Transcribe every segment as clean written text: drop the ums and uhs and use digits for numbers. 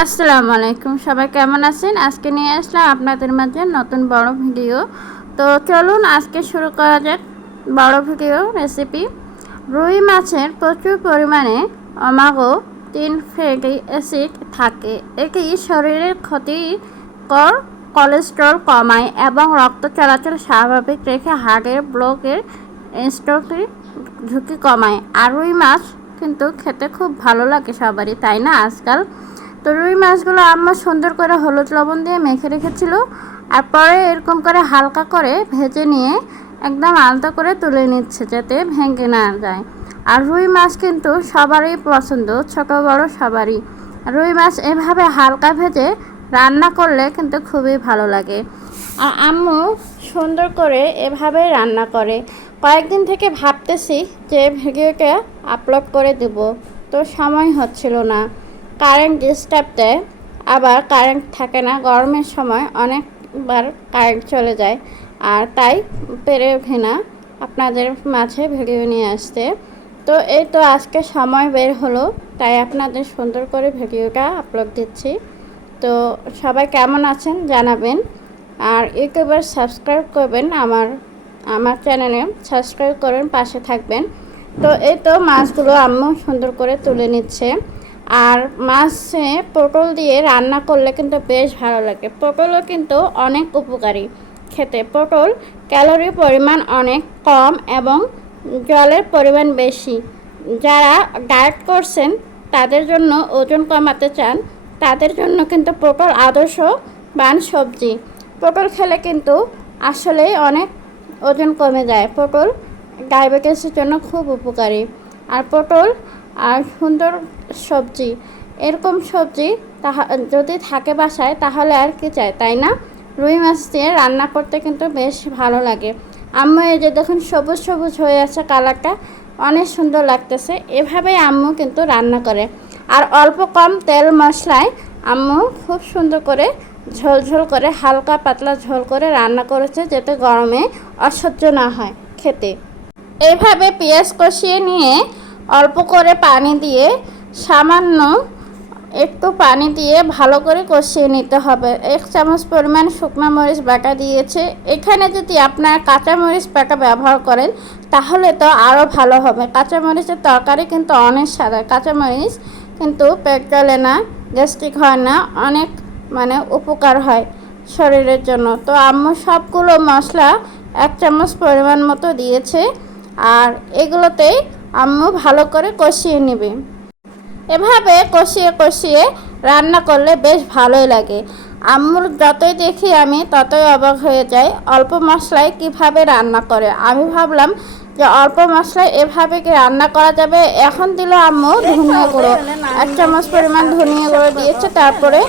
আসসালামু আলাইকুম, সবাই কেমন আছেন? আজকে নিয়ে আসলাম আপনাদের মাঝে নতুন বড় ভিডিও। তো চলুন আজকে শুরু করা যাক বড় ভিডিও রেসিপি। রুই মাছের প্রচুর পরিমাণে ওমেগা 3 ফ্যাটি অ্যাসিড থাকে। এটি শরীরের ক্ষতিকর কোলেস্টেরল কমায় এবং রক্ত চলাচল স্বাভাবিক রেখে হার্টের ব্লকের স্ট্রোকের ঝুঁকি কমায়। আর রুই মাছ কিন্তু খেতে খুব ভালো লাগে সবারই, তাই না আজকাল? তো রুই মাছগুলো আম্মা সুন্দর করে হলুদ লবণ দিয়ে মেখে রেখেছিল, আর পরে এরকম করে হালকা করে ভেজে নিয়ে একদম আলতো করে তুলে নিচ্ছে যাতে ভেঙে না যায়। আর রুই মাছ কিন্তু সবারই পছন্দ, ছোট বড় সবারই। রুই মাছ এভাবে হালকা ভেজে রান্না করলে কিন্তু খুবই ভালো লাগে। আর আম্মু সুন্দর করে এভাবে রান্না করে। কয়েকদিন থেকে ভাবতেছি যে ভিডিওটা আপলোড করে দেব, তো সময় হচ্ছিল না। কারেন্ট ডিস্টার্ব দেয়, আবার কারেন্ট থাকে না। গরমের সময় অনেকবার কারেন্ট চলে যায়, আর তাই পেরে ওঠে না আপনাদের মাঝে ভিডিও নিয়ে আসতে। তো এই তো আজকে সময় বের হলো, তাই আপনাদের সুন্দর করে ভিডিওটা আপলোড দিচ্ছি। তো সবাই কেমন আছেন জানাবেন, আর ইউটিউবার সাবস্ক্রাইব করবেন, আমার চ্যানেলে সাবস্ক্রাইব করেন, পাশে থাকবেন। তো এই তো মাছগুলো আম্মু সুন্দর করে তুলে নিচ্ছে। আর মাছে পটল দিয়ে রান্না করলে কিন্তু বেশ ভালো লাগে। পটলও কিন্তু অনেক উপকারী খেতে। পটল ক্যালোরির পরিমাণ অনেক কম এবং জলের পরিমাণ বেশি। যারা ডায়েট করছেন, তাদের জন্য ওজন কমাতে চান, তাদের জন্য কিন্তু পটল আদর্শবান সবজি। পটল খেলে কিন্তু আসলেই অনেক ওজন কমে যায়। পটল ডায়াবেটিসের জন্য খুব উপকারী। আর পটল আর সুন্দর সবজি, এরকম সবজি যদি থাকে বাসায় তাহলে আর কি চাই, তাই না? রুই মাছ দিয়ে রান্না করতে কিন্তু বেশ ভালো লাগে। আম্মু এই যে দেখুন সবুজ সবুজ হয়ে আছে, কালারটা অনেক সুন্দর লাগতেছে। এভাবেই আম্মু কিন্তু রান্না করে। আর অল্প কম তেল মশলায় আম্মু খুব সুন্দর করে ঝোল ঝোল করে, হালকা পাতলা ঝোল করে রান্না করেছে, যাতে গরমে অসহ্য না হয় খেতে। এইভাবে পেঁয়াজ কষিয়ে নিয়ে অল্প করে পানি দিয়ে, সামান্য একটু পানি দিয়ে ভালো করে কষিয়ে নিতে হবে। 1 চামচ পরিমাণ শুকনো মরিচ বাটা দিয়েছে। এখানে যদি আপনারা কাঁচা মরিচ বাটা ব্যবহার করেন তাহলে তো আরও ভালো হবে। কাঁচা মরিচের তরকারি কিন্তু অনেক স্বাদ। কাঁচা মরিচ কিন্তু পেট জ্বলে না, গ্যাস্ট্রিক হয় না, অনেক উপকার হয় শরীরের জন্য। তো আম্মু সবগুলো মশলা 1 চামচ পরিমাণ মতো দিয়েছে, আর এগুলোতেই আম্মু ভালো করে কষিয়ে নেবে। এভাবে কষিয়ে কষিয়ে রান্না করলে বেশ ভালোই লাগে। আম্মুর যতই দেখি আমি ততই অবাক হয়ে যাই, অল্প মশলায় কিভাবে রান্না করে। আমি ভাবলাম যে অল্প মশলায় এভাবে কি রান্না করা যাবে। এখন দিল আম্মু ধনিয়া গুঁড়ো, 1 চামচ পরিমাণ ধনিয়া গুঁড়ো দিয়েছে। তারপরে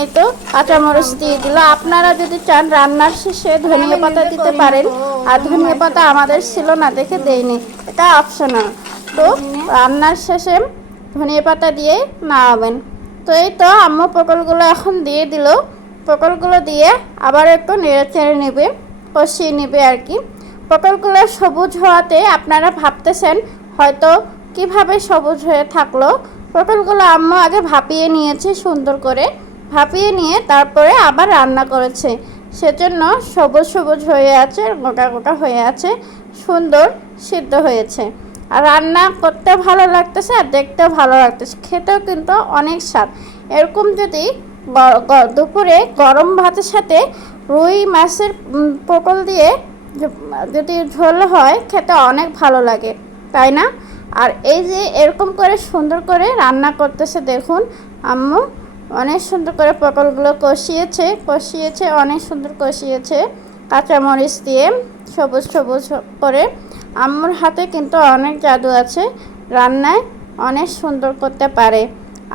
এই তো কাঁচামরিচ দিয়ে দিল। আপনারা যদি চান রান্নার শেষে ধনিয়া পাতা দিতে পারেন, আর ধনিয়া পাতা আমাদের ছিল না দেখে দেয়নি, এটা অপশনাল। তো রান্নার শেষে ধনিয়া পাতা দিয়ে নামাবেন। তো এই তো আম্মু পটলগুলো এখন দিয়ে দিল। পটলগুলো দিয়ে আবার একটু নেড়ে চেড়ে নেবে, কষিয়ে নেবে আর কি। পটলগুলো সবুজ হওয়াতে আপনারা ভাবতেছেন হয়তো কিভাবে সবুজ হয়ে থাকলো। পটলগুলো আম্মু আগে ভাপিয়ে নিয়েছে, সুন্দর করে ভাপিয়ে নিয়ে তারপরে আবার রান্না করেছে, সেজন্য সবুজ সবুজ হয়ে আছে, গোটা গোটা হয়ে আছে, সুন্দর সিদ্ধ হয়েছে। আর রান্না করতে ভালো লাগতেছে, আর দেখতেও ভালো লাগতেছে, খেতেও কিন্তু অনেক স্বাদ। এরকম যদি দুপুরে গরম ভাতের সাথে রুই মাছের পটল দিয়ে যদি ঝোল হয়, খেতে অনেক ভালো লাগে, তাই না? আর এই যে এরকম করে সুন্দর করে রান্না করতেছে দেখুন আম্মু, অনেক সুন্দর করে পটলগুলো কষিয়েছে, অনেক সুন্দর কষিয়েছে কাঁচামরিচ দিয়ে সবুজ সবুজ করে। আম্মুর হাতে কিন্তু অনেক জাদু আছে, রান্নায় অনেক সুন্দর করতে পারে।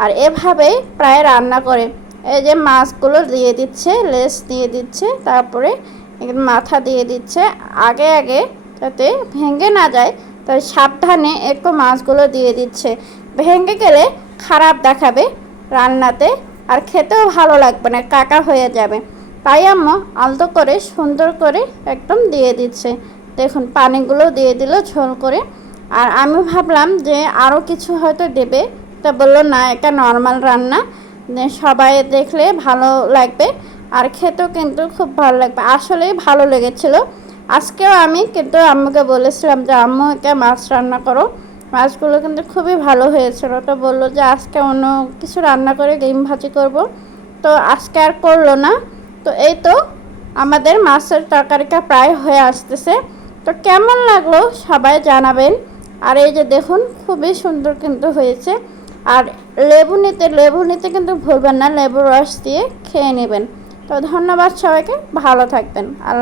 আর এভাবেই প্রায় রান্না করে। এই যে মাছগুলো দিয়ে দিচ্ছে, লেজ দিয়ে দিচ্ছে, তারপরে মাথা দিয়ে দিচ্ছে আগে আগে, যাতে ভেঙে না যায় তাই সাবধানে একটু মাছগুলো দিয়ে দিচ্ছে। ভেঙে গেলে খারাপ দেখাবে রান্নাতে, আর খেতেও ভালো লাগবে না, কাটা হয়ে যাবে। তাই আম্মু আলতো করে সুন্দর করে একদম দিয়ে দিচ্ছে। দেখুন পানিগুলো দিয়ে দিল ঝোল করে। আর আমি ভাবলাম যে আরও কিছু হয়তো দেবে, তা বললো না, এটা নর্মাল রান্না, সবাই দেখলে ভালো লাগবে আর খেতেও কিন্তু খুব ভালো লাগবে। আসলেই ভালো লেগেছিল। আজকেও আমি কিন্তু আম্মুকে বলেছিলাম যে আম্মু এটা মাছ রান্না করো, মাছগুলো কিন্তু খুবই ভালো হয়েছিল। তো বললো যে আজকে অন্য কিছু রান্না করে ডিম ভাজি করব, তো আজকে আর করলো না। তো এই তো আমাদের মাছের তরকারিটা প্রায় হয়ে আসতেছে। তো কেমন লাগলো সবাই জানাবেন। আর এই যে দেখুন খুবই সুন্দর কিন্তু হয়েছে। আর লেবু নিতে কিন্তু ভুলবেন না, লেবুর রস দিয়ে খেয়ে নেবেন। তো ধন্যবাদ সবাইকে, ভালো থাকবেন। আল্লাহ।